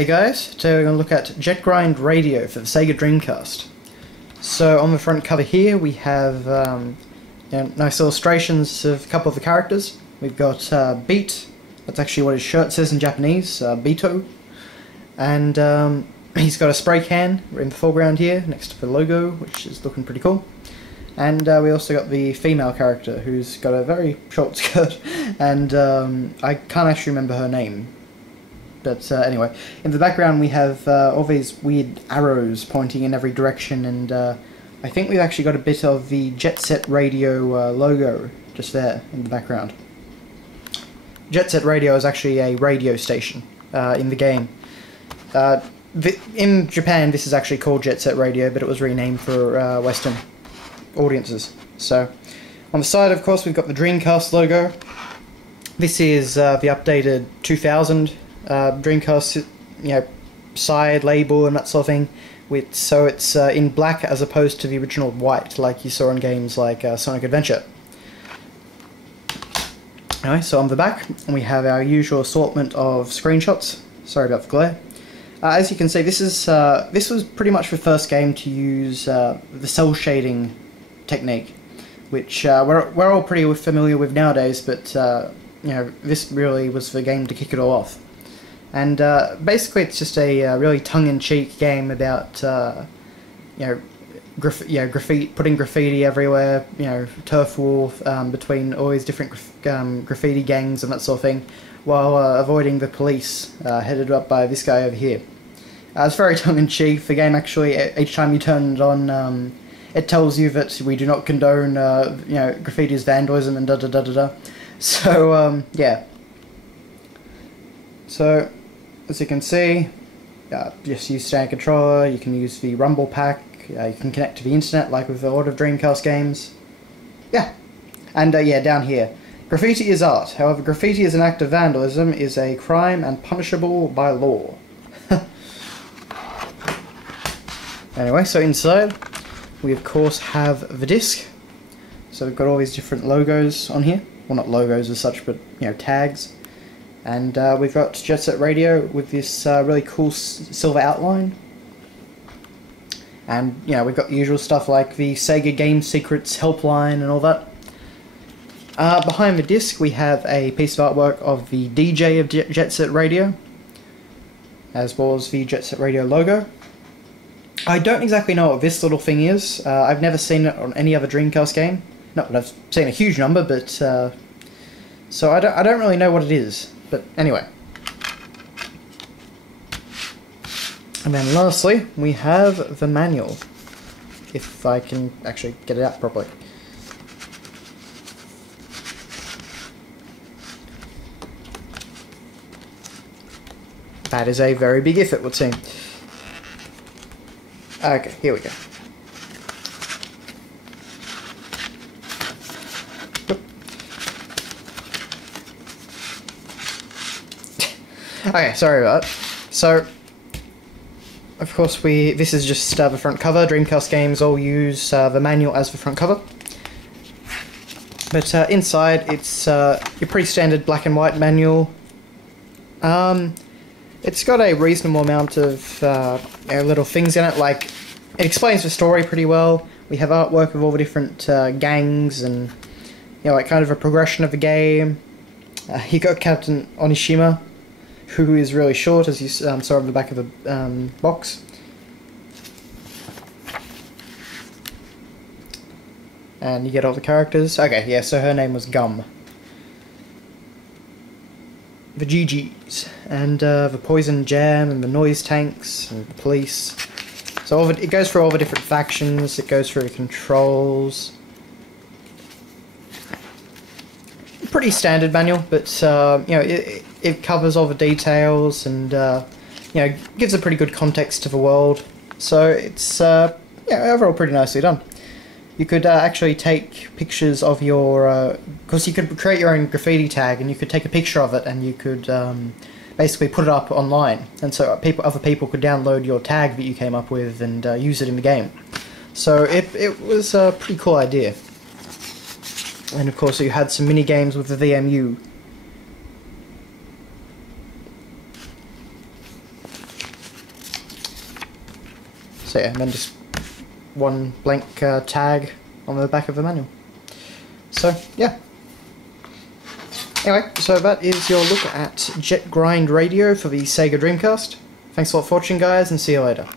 Hey guys, today we're going to look at Jet Grind Radio for the Sega Dreamcast. So on the front cover here we have nice illustrations of a couple of the characters. We've got Beat, that's actually what his shirt says in Japanese, Beto. And he's got a spray can in the foreground here next to the logo, which is looking pretty cool. And we also got the female character who's got a very short skirt, and I can't actually remember her name. But anyway, in the background we have all these weird arrows pointing in every direction, and I think we've actually got a bit of the Jet Set Radio logo just there in the background. Jet Set Radio is actually a radio station in the game. In Japan this is actually called Jet Set Radio, but it was renamed for Western audiences. So on the side, of course, we've got the Dreamcast logo. This is the updated 2000 Dreamcast, side label and that sort of thing. So it's in black as opposed to the original white, like you saw in games like Sonic Adventure. Anyway, so on the back we have our usual assortment of screenshots. Sorry about the glare. As you can see, this was pretty much the first game to use the Cel-Shading technique, which we're all pretty familiar with nowadays, but this really was the game to kick it all off. And basically it's just a really tongue-in-cheek game about graffiti, putting graffiti everywhere, turf war between all these different graffiti gangs and that sort of thing, while avoiding the police headed up by this guy over here. It's very tongue-in-cheek. The game actually, each time you turn it on, it tells you that we do not condone graffiti as vandalism and da-da-da-da-da. So yeah. So as you can see, just use standard controller. You can use the Rumble Pack. You can connect to the internet like with a lot of Dreamcast games. Yeah. And yeah, down here, graffiti is art. However, graffiti as an act of vandalism is a crime and punishable by law. Anyway, so inside we of course have the disc. So we've got all these different logos on here. Well, not logos as such, but tags. And we've got Jet Set Radio with this really cool silver outline. And we've got the usual stuff like the Sega Game Secrets helpline and all that. Behind the disc we have a piece of artwork of the DJ of Jet Set Radio, as well as the Jet Set Radio logo. I don't exactly know what this little thing is. I've never seen it on any other Dreamcast game. Not that I've seen a huge number, but so I don't really know what it is. But anyway. And then lastly, we have the manual, if I can actually get it out properly. That is a very big if, it would seem. Okay, here we go. Okay, sorry about that. So, of course, this is just the front cover. Dreamcast games all use the manual as the front cover. But inside, it's your pretty standard black and white manual. It's got a reasonable amount of little things in it, like it explains the story pretty well. We have artwork of all the different gangs and like kind of a progression of the game. You got Captain Onishima, who is really short, as you saw on the back of the box. And you get all the characters. Okay, yeah, so her name was Gum. The GGs, and the Poison Jam, and the Noise Tanks, and the Police. So it goes through all the different factions, it goes through the controls. Pretty standard manual, but it covers all the details and gives a pretty good context to the world. So it's overall pretty nicely done. You could actually take pictures of your, because you could create your own graffiti tag, and you could take a picture of it, and you could basically put it up online, and so other people could download your tag that you came up with and use it in the game. So it was a pretty cool idea. And of course you had some mini games with the VMU. So yeah, and then just one blank tag on the back of the manual. So yeah. Anyway, so that is your look at Jet Grind Radio for the Sega Dreamcast. Thanks a lot for watching, guys, and see you later.